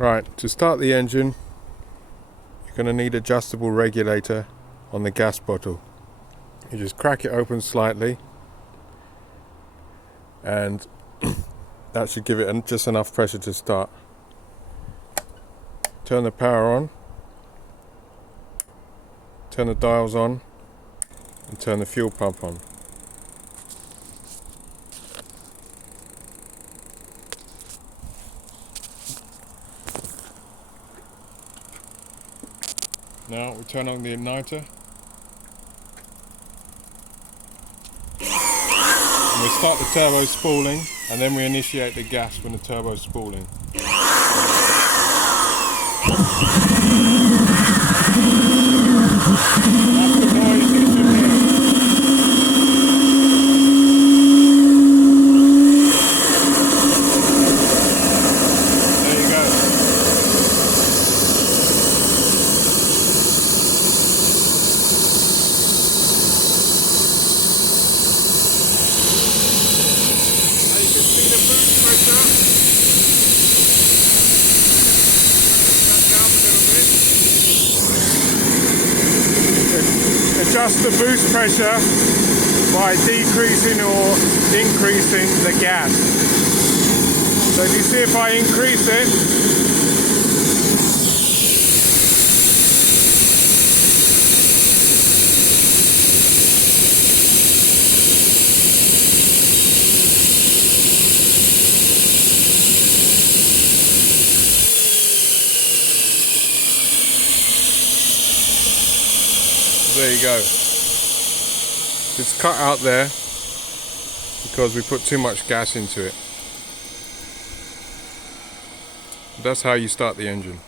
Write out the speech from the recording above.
Right, to start the engine, you're going to need adjustable regulator on the gas bottle. You just crack it open slightly, and that should give it just enough pressure to start. Turn the power on, turn the dials on, and turn the fuel pump on. Now we turn on the igniter. And we start the turbo spooling, and then we initiate the gas when the turbo is spooling. That's the noise you should hear. There you go. Now you can see the boost pressure. Back down a little bit. Adjust the boost pressure by decreasing or increasing the gas. So if you see, if I increase it, there you go. It's cut out there because we put too much gas into it. That's how you start the engine.